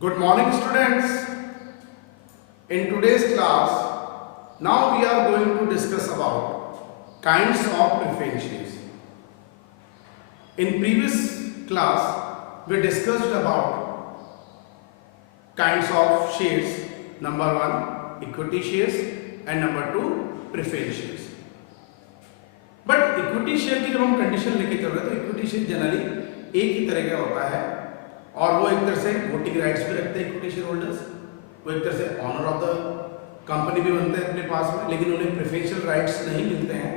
Good morning, students. In today's class, now we are going to discuss about kinds of preference shares. In previous class, we discussed about kinds of shares. Number one, equity shares, and number two, preference shares. But equity share की जब हम condition लेके चल रहे हैं तो equity share generally एक ही तरह का होता है और वो एक तरह से वोटिंग राइट्स भी रखते हैं इक्विटी शेयर होल्डर्स, वो एक तरह से ऑनर ऑफ द कंपनी भी बनते हैं अपने पास में, लेकिन उन्हें प्रेफरेंशियल राइट्स नहीं मिलते हैं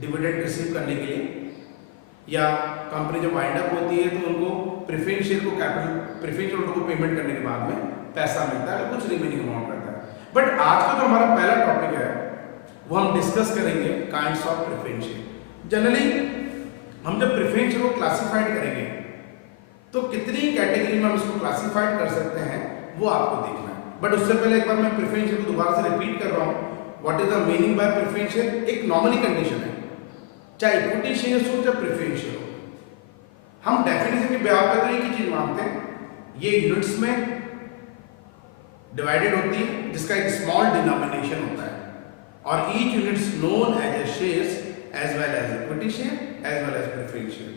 डिविडेंड रिसीव करने के लिए, या कंपनी जब वाइंड अप होती है तो उनको प्रेफरेंस शेयर को कैपिटल प्रेफरेंशियल होल्डर को पेमेंट करने के बाद में पैसा मिलता है, कुछ रिमेनिंग अमाउंट रहता है। बट आज का जो हमारा पहला टॉपिक है वो हम डिस्कस करेंगे kinds of preference share. Generally हम जब प्रेफरेंस शेयर को क्लासिफाइड करेंगे तो कितनी कैटेगरी में हम इसको क्लासिफाइड कर सकते हैं वो आपको देखना है। बट उससे पहले एक बार मैं प्रेफरेंस शेयर को दोबारा से रिपीट कर रहा हूँ। What is the meaning bye preference share? एक नॉर्मली कंडीशन है, चाहे इक्विटी शेयर हो चाहे प्रेफरेंस शेयर हो, हम डेफिनेशन के ब्याह पे तो एक ही चीज मानते हैं, ये यूनिट्स में डिवाइडेड होती है जिसका एक स्मॉल डिनोमिनेशन होता है, और each units known as a shares as well as equity share as well as preference share,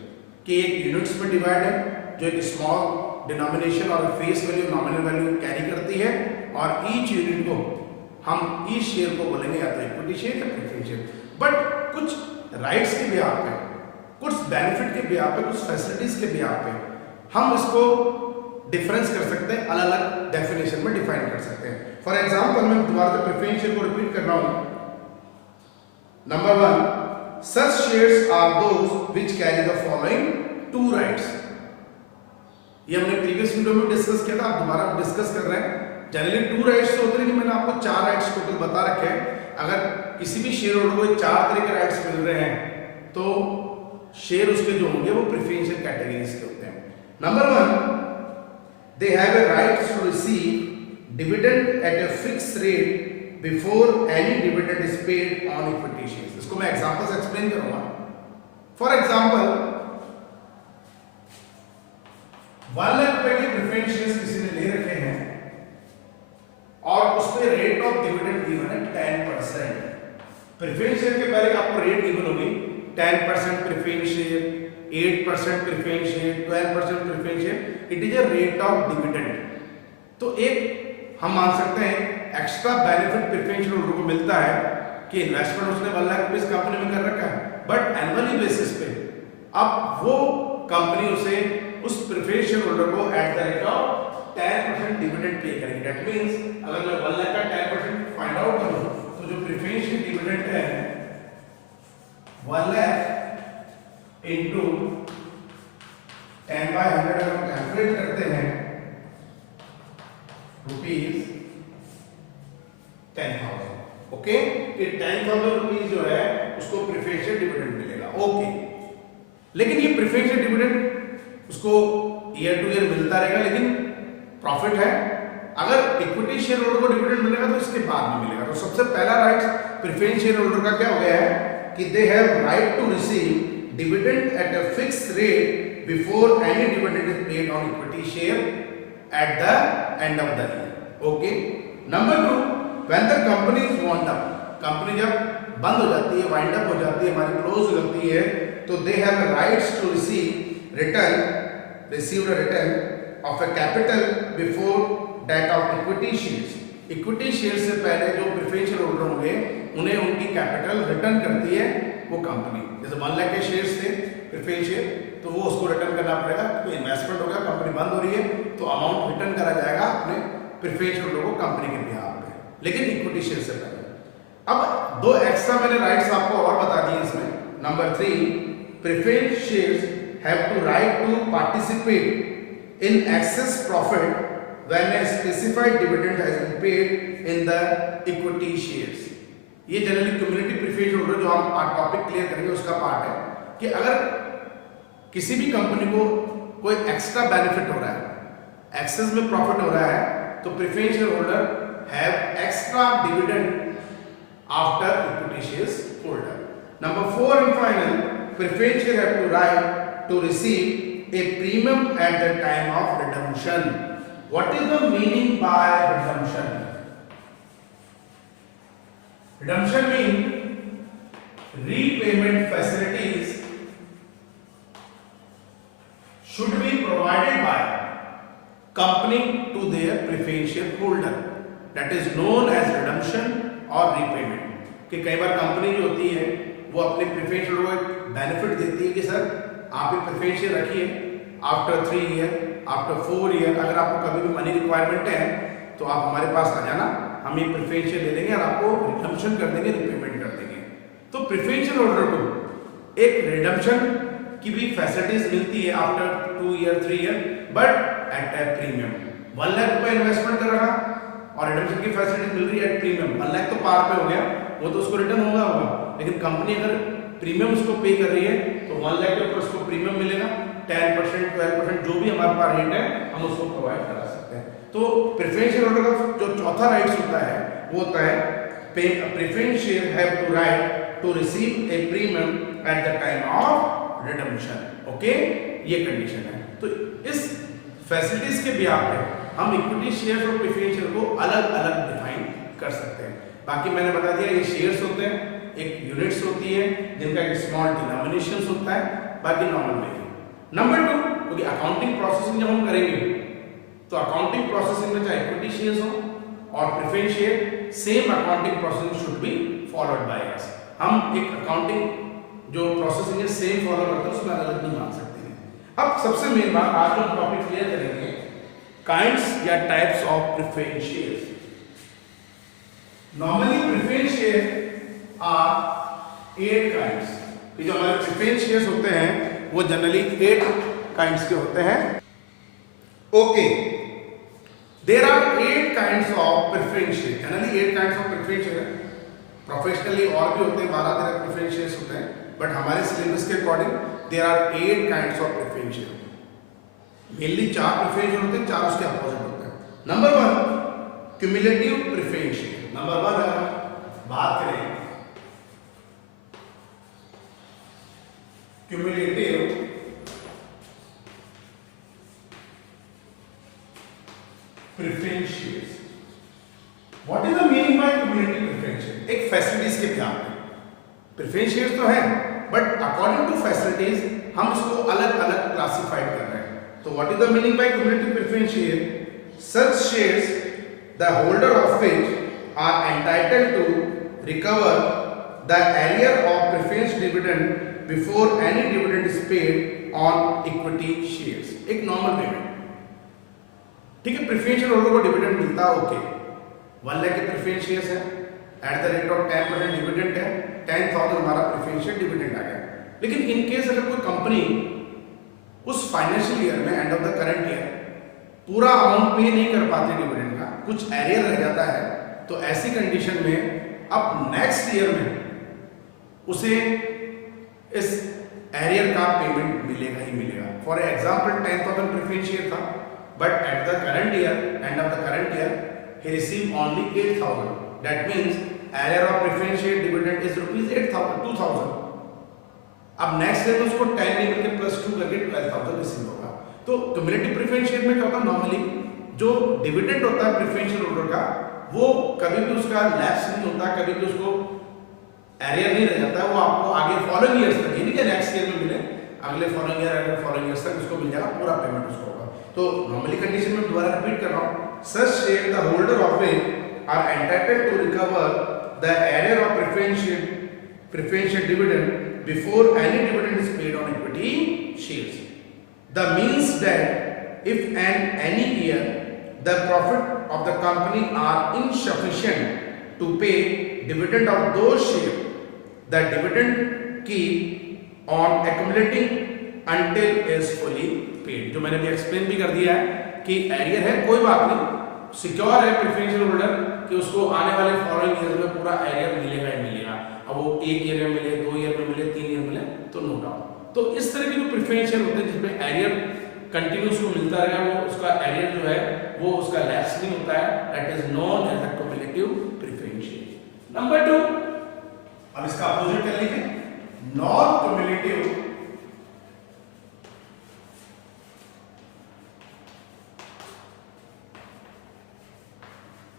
कि एक यूनिट्स में डिवाइड है जो एक स्मॉल डिनोमिनेशन और face value nominal value carry करती है, और ईच यूनिट को हम ईच शेयर को बोलेंगे या तो इक्विटी शेयर या प्रेफरेंस शेयर। बट कुछ राइट्स के ब्याह पे, कुछ बेनिफिट के ब्याह पे, कुछ फैसिलिटीज के ब्याह पे हम इसको डिफरेंस कर सकते हैं, अलग अलग डेफिनेशन में डिफाइन कर सकते हैं। फॉर एग्जाम्पल मैं दोबारा से प्रेफरेंस शेयर को रिपीट कर रहा हूं। Number one, such shares are those which carry the following two rights। ये हमने प्रीवियस वीडियो में डिस्कस किया था, आप दोबारा डिस्कस कर रहे हैं। जनरली टू राइट्स तो होते हैं, लेकिन मैंने आपको चार राइट्स टोटल बता रखे हैं। अगर किसी भी शेयर होल्डर को चार तरह के राइट्स मिल रहे हैं तो शेयर उसके जो होंगे वो प्रेफरेंशियल कैटेगरीज के होते हैं। Number one, they have a right to receive dividend at a fix rate before any dividend is paid on equity shares. इसको मैं एग्जांपल से एक्सप्लेन करूंगा। फॉर एग्जांपल 1 लाख रुपए के प्रेफरेंस शेयर्स किसी ने ले रखे हैं और उस पे रेट ऑफ डिविडेंड गिवन है 10%। प्रेफरेंस शेयर के पहले आपको रेट गिवन होगी 10% preference share, 8% preference share, 12% preference share. It is a rate of dividend. तो एक हम मान सकते हैं एक्स्ट्रा बेनिफिट प्रेफरेंस होल्डर को मिलता है कि इन्वेस्टमेंट उसने 1 लाख रुपए कंपनी में कर रखा है, बट एनुअली बेसिस पे अब वो कंपनी उसे उस प्रेफरेंस शेयर होल्डर को at the rate of 10% dividend pay करेगी। दैट मींस अगर मैं 1 लाख का 10% फाइंड आउट करूं तो जो प्रेफरेंस शेयर डिविडेंड है 1 लाख इनटू 10/100 अगर हम कैलकुलेट करते हैं रुपीस 10,000। ओके, ये 10,000 रुपीज जो है उसको प्रेफरेंशियल डिविडेंड मिलेगा। ओके, लेकिन ये प्रेफरेंशियल डिविडेंड उसको ईयर टू ईयर मिलता रहेगा, लेकिन प्रॉफिट है। अगर इक्विटी शेयर होल्डर को डिविडेंड मिलेगा तो इसके बाद में मिलेगा। तो सबसे पहला राइट प्रेफरेंस शेयर होल्डर का क्या हो गया है कि they have right to receive dividend at a fix rate before any dividend is paid on equity share at the end of the year. Okay, number two, when the company is wound up, company जब बंद हो जाती है, wind up हो जाती है, हमारी close हो जाती है, तो they have rights to receive return of a capital before that of equity shares. Equity share से पहले जो प्रेफरेंशियल होल्डर होंगे उन्हें उनकी कैपिटल रिटर्न करती है वो कंपनी। जैसे 1 लाख के शेयर्स थे प्रेफरेंस शेयर, तो वो उसको रिटर्न करना पड़ेगा, तो इन्वेस्टमेंट हो गया, कंपनी बंद हो रही है, तो अमाउंट रिटर्न करा जाएगा अपने प्रेफरेंशियल होल्डर को कंपनी के बिहाफ पे, लेकिन इक्विटी शेयर से पहले। अब दो एक्स्ट्रा मैंने राइट्स आपको और बता दिए इसमें। Number 3, preference shares have to right to participate in excess profit when a specified dividend has been paid in the equity shares. ये जनरली कम्युनिटी प्रेफरेंस होल्डर जो हम टॉपिक क्लियर करेंगे उसका पार्ट है कि अगर किसी भी कंपनी को कोई एक्स्ट्रा बेनिफिट हो रहा है, एक्सेस में प्रॉफिट हो रहा है, तो preference share holder have extra dividend after equity shares holder. Number 4 and final, preference share have to right to receive a premium at the time of redemption। What is the meaning bye redemption? Redemption mean repayment facilities should be provided by company to their preferential holder, that is known as redemption or repayment. कि कई बार company जो होती है वो अपने preferential को एक benefit देती है कि सर आप ये प्रेफरेंशियल रखिए, आफ्टर 3 ईयर, आफ्टर 4 ईयर अगर आपको कभी भी मनी रिक्वायरमेंट है तो आप हमारे पास आ जाना, हम ये प्रेफरेंशियल ले लेंगे और आपको रिडम्पशन कर देंगे, रिपेमेंट कर देंगे। तो प्रेफरेंशियल होल्डर को एक रिडम्पशन की भी फैसिलिटीज मिलती है after 2 year 3 year, but at A premium. 1 lakh रुपए इन्वेस्टमेंट कर रहा और रिडम्पशन की फैसिलिटी मिल रही है एट प्रीमियम। 1 लाख तो पार पे हो गया, वो तो उसको रिटर्न होगा, लेकिन कंपनी अगर प्रीमियम उसको पे कर रही है तो 1 लाख के ऊपर उसको प्रीमियम मिलेगा, 10% 12% जो भी हमारे पास रेट है हम उसको प्रोवाइड करा सकते हैं। तो प्रेफरेंशियल होल्डर का जो चौथा राइट्स होता है वो होता है preferential have to right to receive a premium at the time of redemption. Okay, ये कंडीशन है। तो इस फैसिलिटीज के ब्याह पे हम इक्विटी शेयर और प्रेफरेंशियल को अलग अलग डिफाइन कर सकते हैं। बाकी मैंने बता दिया ये शेयर्स होते हैं, एक यूनिट्स होती है जिनका एक स्मॉल डिनोमिनेशन होता है, बाकी नॉर्मल वैल्यू। नंबर 2, क्योंकि अकाउंटिंग प्रोसेसिंग जब हम करेंगे तो अकाउंटिंग प्रोसेसिंग में चाहे इक्विटी शेयर्स हो और preference share, same accounting processing should be followed by us. हम एक अकाउंटिंग जो प्रोसेसिंग है सेम फॉलो करते हैं, उसमें अलग नहीं मान सकते हैं। अब सबसे मेन बात, आज जो टॉपिक क्लियर करेंगे काइंड्स या types of preference shares. Normally preference share are 8 kinds. कि जो हमारे प्रेफरेंस शेयर्स होते हैं वो जनरली 8 काइंड्स के होते हैं। Okay, there are 8 kinds of preference share. Generally 8 kinds of preference share, professionally और भी होते हैं, 12-13 प्रेफरेंस शेयर्स होते हैं, बट हमारे सिलेबस के according there are 8 kinds of preference share. Mainly 4 preference share होते हैं, 4 उसके अपोजिट होते हैं। Number 1 cumulative preference share. Number 1 अगर हम बात करें cumulative preference shares. What is the meaning by cumulative preference share? एक फैसिलिटीज के ब्याह पे प्रेफरेंस शेयर्स तो है, बट अकॉर्डिंग टू फैसिलिटीज हम इसको अलग अलग क्लासिफाइड कर रहे हैं। तो what is the meaning by cumulative preference share? Such shares the holder of which are entitled to recover the arrear of preference dividend before any dividend is paid on equity shares. एक normal payment, ठीक है, preference holder को dividend मिलता है, okay, 1 lakh के preference shares है, at the rate of 10% dividend है, 10,000 हमारा प्रेफरेंशियल डिविडेंड आ गया। लेकिन इन केस अगर कोई कंपनी उस फाइनेंशियल ईयर में, and of the current year, पूरा अमाउंट पे नहीं कर पाती डिविडेंड का, कुछ एरियर रह जाता है, तो ऐसी कंडीशन में अब नेक्स्ट ईयर में उसे इस एरियर का पेमेंट मिलेगा ही मिलेगा। फॉर एग्जाम्पल 10,000 प्रेफरेंस शेयर था, but at the current year, and of the current year, he received only 8,000. That means area of preference share dividend is rupees 8,000, 2,000. अब नेक्स्ट ईयर में उसको 10 नहीं बल्कि +2 करके 12,000 रिसीव होगा। तो क्यूमुलेटिव प्रेफरेंस शेयर में क्या होता है, नॉर्मली जो डिविडेंड होता है प्रेफरेंशियल होल्डर का, वो कभी भी उसका लैप्स नहीं होता, कभी भी उसको एरियर नहीं रह जाता है, वो आपको आगे फॉलोइंग ईयर्स तक, ये नहीं कि नेक्स्ट ईयर में मिले, अगले फॉलोइंग ईयर, अगले फॉलोइंग ईयर्स तक उसको मिल जाएगा, पूरा पेमेंट उसको होगा। तो नॉर्मली कंडीशन में दोबारा रिपीट कर रहा हूँ, such share the holder of which are entitled to recover the area of preferential dividend before any dividend is paid on equity shares. The means that if and any year the profit of the company are insufficient to pay dividend of those shares, the dividend keep on accumulating until is fully paid. जो मैंने भी explain भी कर दिया है कि arrear है, कोई बात नहीं, सिक्योर है प्रेफरेंशियल होल्डर कि उसको आने वाले फॉलोइंग ईयर में पूरा एरियर मिलेगा ही मिलेगा। अब वो 1 ईयर में मिले, 2 ईयर में मिले, 3 ईयर में मिले, तो नो डाउट। तो इस तरह के जो प्रेफरेंशियल होते हैं जिसमें एरियर कंटिन्यूस को मिलता रहेगा, वो उसका एरियर जो है वो उसका लैप्स नहीं होता है, that is known as the cumulative preferential. Number 2, अब इसका अपोजिट कर लीजिए, non cumulative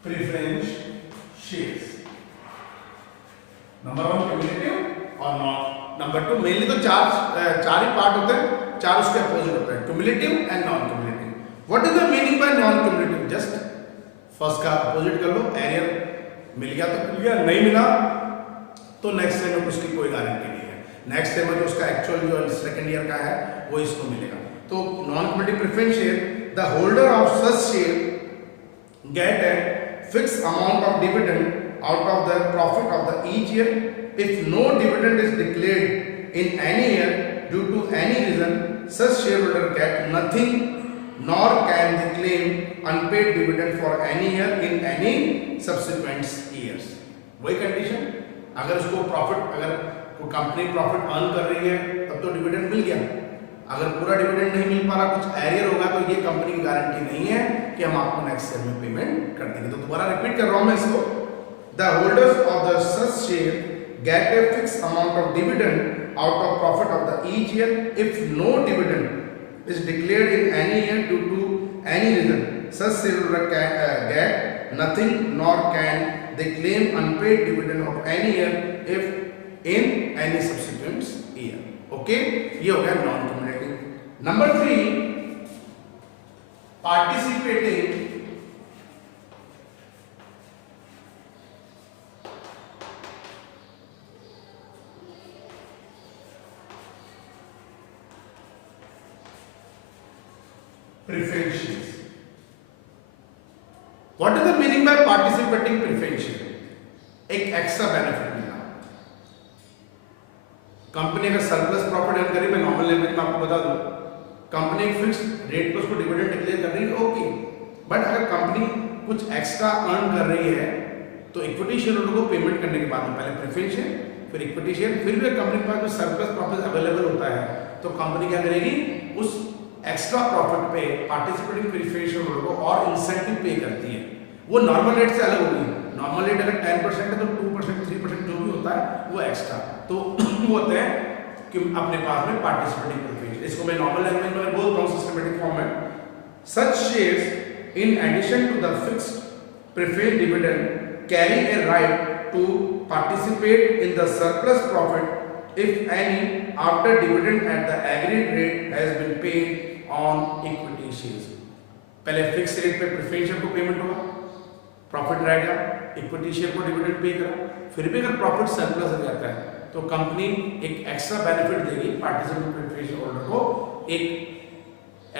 preference shares. Number 1 cumulative और नंबर 2 मेनली तो चार ही पार्ट होते हैं, चार उसके अपोजिट होते हैं, cumulative and non cumulative. What is the meaning by non cumulative? Just first का अपोजिट कर लो, एरियर मिल गया तो मिल गया, नहीं मिला तो नेक्स्ट ईयर में उसकी कोई गारंटी नहीं है, नेक्स्ट ईयर में जो उसका एक्चुअल जो सेकंड ईयर का है वो इसको मिलेगा। तो non cumulative preference share, the holder of such share gate a fix amount of dividend out of the profit of the each year. If no dividend is declared in any year due to any reason, such shareholder get nothing, nor can they claim unpaid dividend for any year in any subsequent years. वही condition, अगर उसको profit, अगर कोई company profit earn कर रही है तब तो डिविडेंड मिल गया, अगर पूरा डिविडेंड नहीं मिल पा रहा, कुछ एरियर होगा, तो ये कंपनी की गारंटी नहीं है कि हम आपको नेक्स्ट ईयर में पेमेंट कर देंगे। तो दोबारा रिपीट कर रहा हूं मैं इसको, the holders of the such share get a fixed amount of dividend out of profit of the each year. If no dividend is declared in any year due to any reason, such shareholder can get nothing, nor can they claim unpaid dividend of any year if in any subsequent year. Okay, ये हो गया non cumulative. Number 3, participating preference shares. What is the meaning by participating preference share? एक extra benefit मिला, company अगर surplus profit earn करी, मैं normal language में आपको बता दूं, कंपनी एक फिक्स रेट पर उसको डिविडेंड डिक्लेयर कर रही है, ओके, बट अगर कंपनी कुछ एक्स्ट्रा अर्न कर रही है तो इक्विटी शेयर होल्डर को पेमेंट करने के बाद में पहले प्रेफरेंस शेयर, फिर इक्विटी शेयर, फिर भी कंपनी के पास जो सरप्लस प्रॉफिट अवेलेबल होता है तो कंपनी क्या करेगी, उस एक्स्ट्रा प्रॉफिट पे पार्टिसिपेटिंग प्रेफरेंस शेयर होल्डर को और इंसेंटिव पे करती है। वो नॉर्मल रेट से अलग होगी, नॉर्मल रेट अगर 10% है तो 2%, 3% जो भी होता है वो एक्स्ट्रा, तो वो होते हैं कि अपने पास में पार्टिसिपेटिंग प्रेफरेंस। इसको मैं नॉर्मल लैंग्वेज में बोलता हूँ सिस्टमैटिक फॉर्म में, such shares in addition to the fixed preference dividend carry a right to participate in the surplus profit if any after dividend at the agreed rate has been paid on equity shares। पहले fix rate पे preference share को payment होगा, profit रहेगा, equity share को dividend pay करा, फिर भी अगर प्रॉफिट सरप्लस हो जाता है तो कंपनी एक एक्स्ट्रा बेनिफिट देगी पार्टिसिपेटिंग प्रेफरेंस शेयर होल्डर को, एक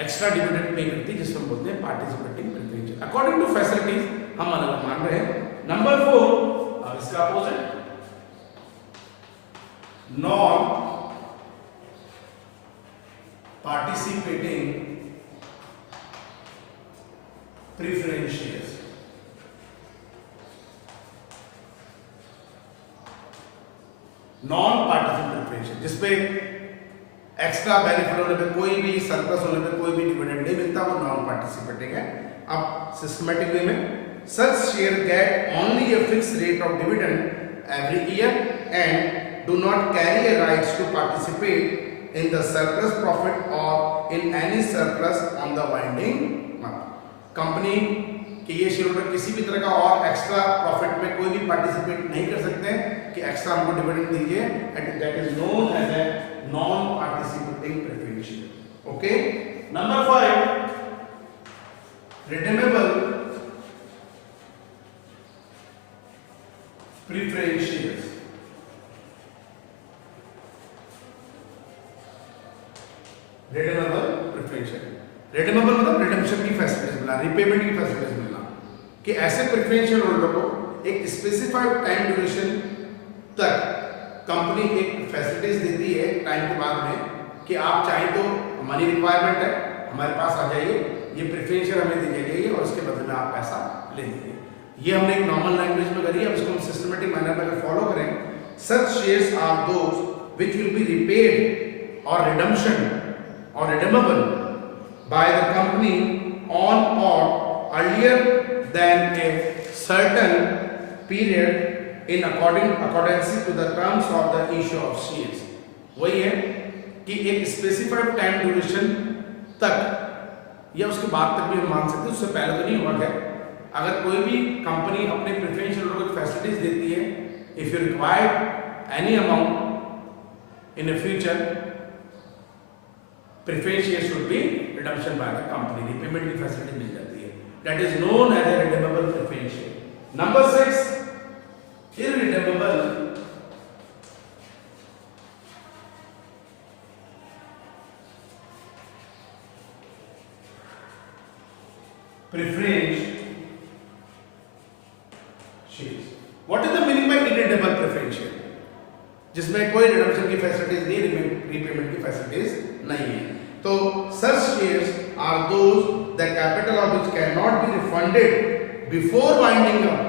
एक्स्ट्रा डिविडेंड पे करती है जिसको बोलते हैं participating preference share. According to facilities हम अलग मान रहे हैं। नंबर 4, अब इसका opposite non participating preference shares. Non participating preference share जिसपे एक्स्ट्रा बेनिफिट होने पे, कोई भी सरप्लस होने पे कोई भी डिविडेंड नहीं मिलता, वो नॉन पार्टिसिपेटिंग है। अब सिस्टमैटिक वे में, such share get only a fixed rate of dividend every year and do not carry a rights to participate in the surplus profit or in any surplus on the winding month। Company के ये share holder किसी भी तरह का और extra profit में कोई भी पार्टिसिपेट नहीं कर सकते हैं कि एक्स्ट्रा हमको डिविडेंड दीजिए, and that is known as a non participating preference share. Okay, number 5, redeemable preference shares. Redeemable preference share, redeemable मतलब रिडेम्पशन की फैसिलिटीज मिलना, रिपेमेंट की फैसिलिटीज मिलना, कि ऐसे प्रेफरेंस शेयर होल्डर को एक स्पेसिफाइड टाइम ड्यूरेशन तक कंपनी एक फैसिलिटीज देती है टाइम के बाद में कि आप चाहें तो मनी रिक्वायरमेंट है हमारे पास आ जाइए, ये प्रेफरेंस शेयर हमें दी जाइए और उसके बदले में आप पैसा ले लीजिए। ये हमने एक नॉर्मल लैंग्वेज में करी है, अब इसको हम सिस्टमैटिक मैनर में अगर फॉलो करें, such shares are those which will be repaid और redemption or redeemable by the company on or earlier than a certain period in accordance to the terms of the issue of shares। वही है कि एक specified time duration तक या उसके बाद तक भी हम मान सकते हैं, उससे पहले तो नहीं हुआ क्या, अगर कोई भी कंपनी अपने प्रेफरेंस शेयर होल्डर को फैसिलिटीज देती है, if you require any amount in the future, preference share should be redemption by the company, repayment की फैसिलिटी मिल जाती है, that is known as a redeemable preference share. Number 6, irredeemable preference shares। What is the meaning by irredeemable preference share? जिसमें कोई redemption की facilities नहीं, repayment की facilities नहीं है। तो such shares are those the capital of which cannot be refunded before winding up,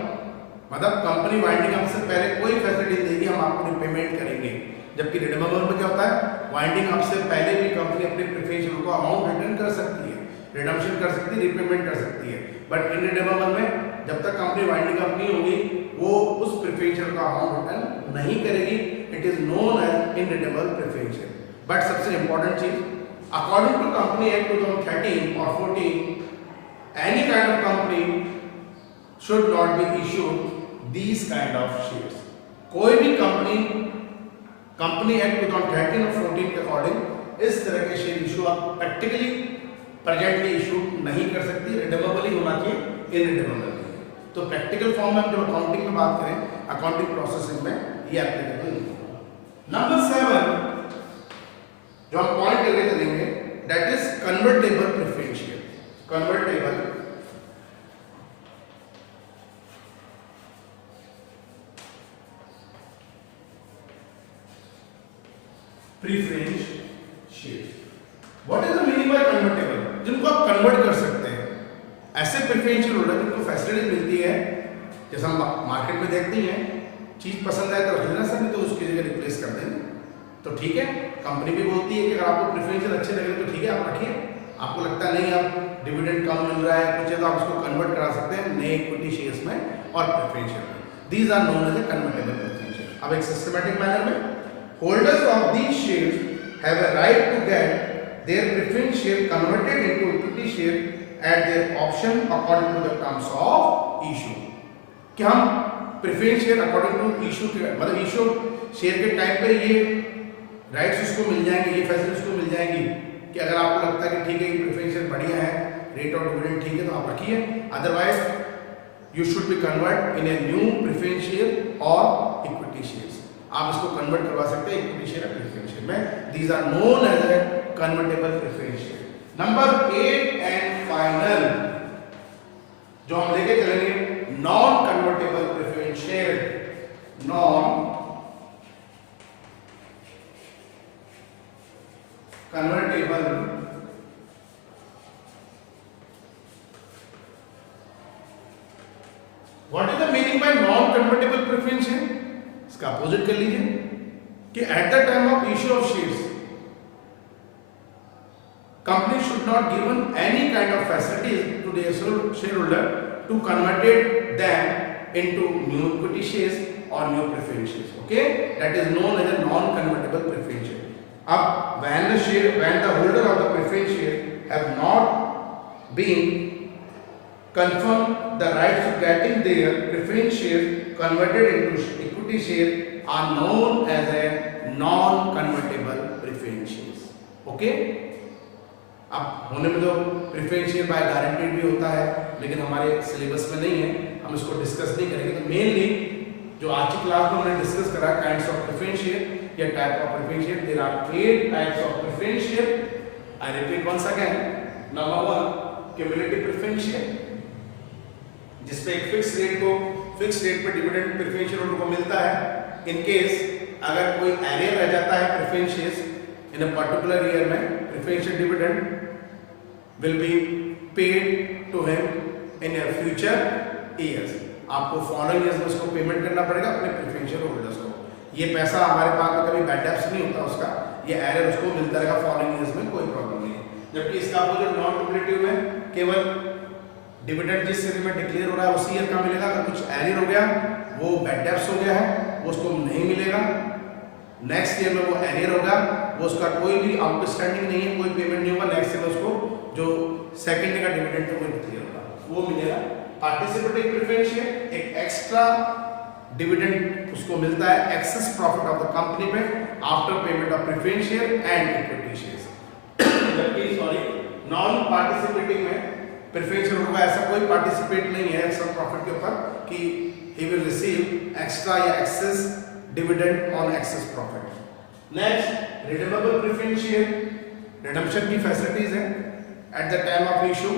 मतलब company winding up से पहले कोई फैसिलिटी देगी, हम आपको रिपेमेंट करेंगे। जबकि रिडीमेबल में क्या होता है, वाइंडिंग अप से पहले भी कंपनी अपने प्रेफरेंस शेयर को अमाउंट रिटर्न कर सकती है, रिडम्पशन कर सकती है, रिपेमेंट कर सकती है। बट इनरिडीमेबल में जब तक कंपनी वाइंडिंग अप नहीं होगी, वो उस प्रेफरेंस शेयर का अमाउंट रिटर्न नहीं करेगी। It is known as irredeemable preference share. But सबसे इंपॉर्टेंट चीज, अकॉर्डिंग टू कंपनी एक्ट 2013 और 14, any kind of company should not be issued these kind of shares. कोई भी कंपनी एक्ट 2013 और 14 के अकॉर्डिंग इस तरह के शेयर इशू आप प्रैक्टिकली प्रेजेंटली इशू नहीं कर सकती, रिडीमेबल ही होना चाहिए, इनरिडीमेबल नहीं। तो प्रैक्टिकल फॉर्म में हम जब अकाउंटिंग में बात करें, अकाउंटिंग प्रोसेसिंग में ये एप्लीकेबल नहीं होगा। नंबर 7 जो हम पॉइंट करके चलेंगे, that is convertible preference share. Convertible preference share. What is the meaning bye convertible? जिनको आप कन्वर्ट कर सकते हैं, ऐसे प्रेफरेंस शेयर होल्डर जिनको फैसिलिटी मिलती है, जैसे हम मार्केट में देखते हैं, चीज पसंद आए तो रख लेना सर, नहीं तो उसकी जगह रिप्लेस कर देंगे, तो ठीक है। कंपनी भी बोलती है कि अगर आपको प्रेफरेंस शेयर अच्छे लगे तो ठीक है, आप रखिए। आपको लगता है नहीं आप डिविडेंड कम मिल रहा है कुछ है, तो आप उसको कन्वर्ट करा सकते हैं नए इक्विटी शेयर्स में और प्रेफरेंस शेयर में। These are known as a convertible preference share. अब एक सिस्टमैटिक मैनर में, holders of these shares have a right to get their preference share converted into equity share at their option according to the terms of issue। कि हम preference share according to issue के, मतलब issue share के time पे ये rights उसको मिल जाएंगे, ये फैसिलिटी उसको मिल जाएंगी कि अगर आपको लगता है कि ठीक है ये प्रेफरेंस शेयर बढ़िया है, रेट ऑफ डिविडेंड ठीक है, तो आप रखिए। Otherwise you should be convert in a new preference share और इक्विटी शेयर्स। आप इसको कन्वर्ट करवा सकते हैं इक्विटी शेयर और प्रेफरेंस शेयर में। These are known as a convertible preference share. Number 8 and final जो हम लेके चलेंगे, non convertible preference share. Non convertible what is the meaning by non convertible preference share? इसका अपोजिट कर लीजिए कि at the time of issue of shares company should not given any kind of facilities to the shareholder to convert them into new equity shares or new preference shares. Okay, that is known as a non-convertible preference share. अब when the holder of the preference share have not been confirmed the rights of getting their preference shares converted into equity share are known as a non-convertible preference shares. Okay. अब होने में तो preference share bye guaranteed भी होता है, लेकिन हमारे syllabus में नहीं है, हम इसको डिस्कस नहीं करेंगे। तो मेनली जो आज की क्लास में हमने डिस्कस करा काइंड्स ऑफ प्रेफरेंस शेयर या type of preference share. There are 8 types of preference share. I repeat once again. Number 1 cumulative preference share, जिसपे एक फिक्स रेट पे डिविडेंड प्रेफरेंस शेयर होल्डर को मिलता है। इन केस अगर कोई एरियर रह जाता है preference shares in a particular year में, preference share dividend will be paid to him in a future years। आपको फॉलोइंग ईयर्स में उसको पेमेंट करना पड़ेगा अपने प्रेफरेंस शेयर होल्डर्स को। ये पैसा हमारे पास में कभी बैड डेब्ट्स नहीं होता उसका, ये एरर उसको मिलता रहेगा फॉलोइंग ईयर्स में, कोई प्रॉब्लम नहीं है। जबकि इसका आपको जो नॉन क्यूमुलेटिव में केवल डिविडेंड जिस ईयर में डिक्लेयर हो रहा है उसी ईयर का मिलेगा। अगर कुछ एरर हो गया, वो बैड डेब्ट्स हो गया है, वो उसको नहीं मिलेगा। नेक्स्ट ईयर में वो एरियर होगा, वो उसका कोई भी आउटस्टैंडिंग नहीं है, कोई पेमेंट नहीं होगा। नेक्स्ट ईयर में उसको जो सेकंड का डिविडेंड है वो क्लियर होगा, वो मिलेगा। पार्टिसिपेटिंग प्रेफरेंस शेयर एक एक्स्ट्रा डिविडेंड उसको मिलता है excess profit of the company में after payment of preference share and equity shares. जबकि सॉरी नॉन पार्टिसिपेटिंग में प्रेफरेंस शेयर होगा ऐसा कोई पार्टिसिपेट नहीं है एक्स्ट्रा प्रॉफिट के ऊपर कि he will receive extra या excess dividend on excess profit. Next, redeemable preference share redemption की facilities है at the time of issue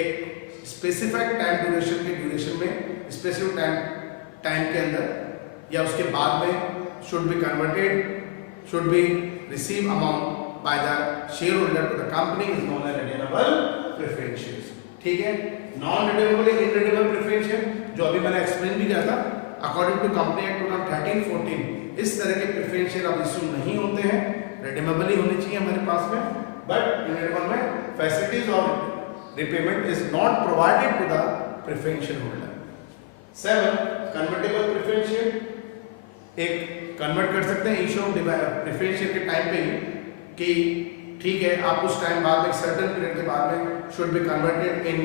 एक specific time duration के duration में specific time के अंदर या उसके बाद में should be converted, should be receive amount by the shareholder to the company is known as redeemable preference shares. ठीक है, नॉन रिडीमेबल इनरिडीमेबल प्रेफरेंस शेयर जो अभी मैंने एक्सप्लेन भी किया था अकॉर्डिंग टू कंपनी एक्ट 2013-14 इस तरह के प्रेफरेंस शेयर अब इशू नहीं होते हैं, रिडीमेबल ही होने चाहिए हमारे पास में, बट इनरिडीमेबल में facilities of repayment is not provided to the preference share holder. 7 convertible preference share एक कन्वर्ट कर सकते हैं इशू ऑफ प्रेफरेंस शेयर के टाइम पे ही कि ठीक है आप उस टाइम बाद एक सर्टेन पीरियड के बाद में should be converted in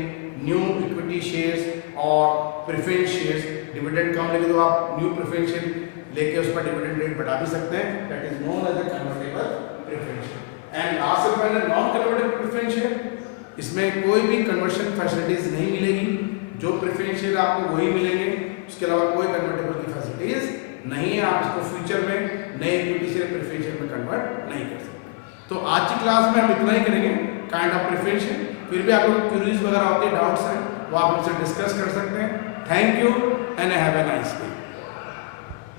new equity shares और preference shares डिविडेंड कम लगे तो आप न्यू प्रेफरेंस शेयर लेके उस पर डिविडेंड रेट बढ़ा भी सकते हैं, that is known as a convertible preference share. And last and final non convertible preference share इसमें कोई भी कन्वर्शन फैसिलिटीज नहीं मिलेगी, जो प्रेफरेंस शेयर आपको वही मिलेंगे, उसके अलावा कोई कन्वर्टेबल की फैसिलिटीज नहीं है, आप इसको फ्यूचर में नए इक्विटी शेयर प्रेफरेंस शेयर में कन्वर्ट नहीं कर सकते। तो आज की क्लास में हम इतना ही करेंगे काइंड ऑफ प्रेफरेंस शेयर, फिर भी आप लोग क्यूरीज वगैरह होते हैं, डाउट्स हैं वो आप हमसे डिस्कस कर सकते हैं। Thank you and have a nice day.